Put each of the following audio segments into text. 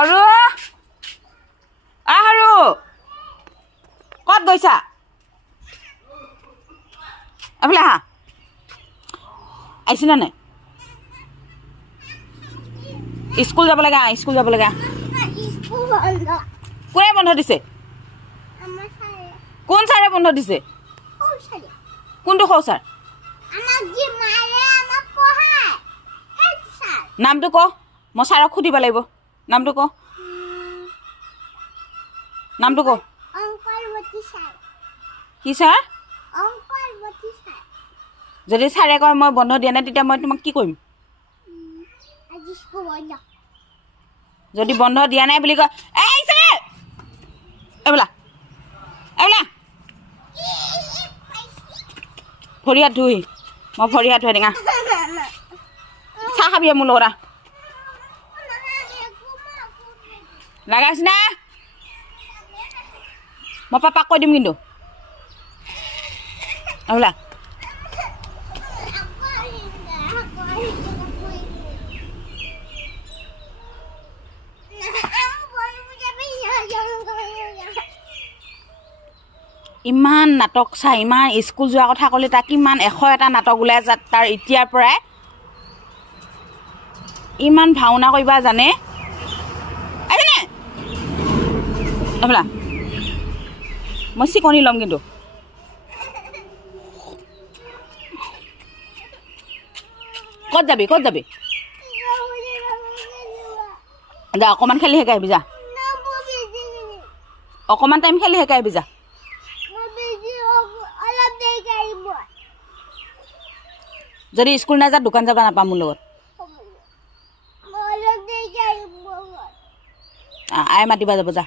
সৰু সৰু ক'ত গৈছা এইফালে আহা আহিছিলা নাই স্কুল যাব লাগে স্কুল যাব লাগে কোনে বন্ধ দিছে কোন ছাৰে বন্ধ দিছে কোনটো সৌ ছাৰ নামটো ক মই ছাৰক সুধিব লাগিব নামটো ক নামটো ক কি ছাৰ যদি ছাৰে কয় মই বন্ধ দিয়া নাই তেতিয়া মই তোমাক কি কৰিম যদি বন্ধ দিয়া নাই বুলি কয় এইবোলা এইবোলা ভৰি হাত ধুই মই ভৰি হাত ধুই দিঙা চাহ খাবি মোৰ লগত লাগাইছ না মই পাপাক কৈ দিম কিন্তু এইবোলা ইমান নাটক চাই ইমান স্কুল যোৱা কথা ক'লে তাক কিমান 100টা নাটক ওলাই তাৰ এতিয়াৰ পৰাই ইমান ভাওনা কৰিবা জানে এইফালে মই চিকনি ল'ম কিন্তু ক'ত যাবি যা অকণমান খেলি শিকাই আহিবি যা অকণমান টাইম খেলি শিকাই আহিবি যা যদি স্কুল নাযা দোকান যাব নাপাম মোৰ লগত আই মাতিবা যাব যা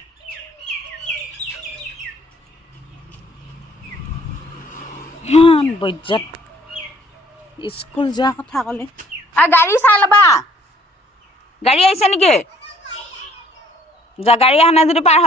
ইমান বৈজ্জাত স্কুল যোৱা কথা ক'লে গাড়ী চাই ল'বা গাড়ী আহিছে নেকি যা গাড়ী অহা নাই যদি পাৰ হ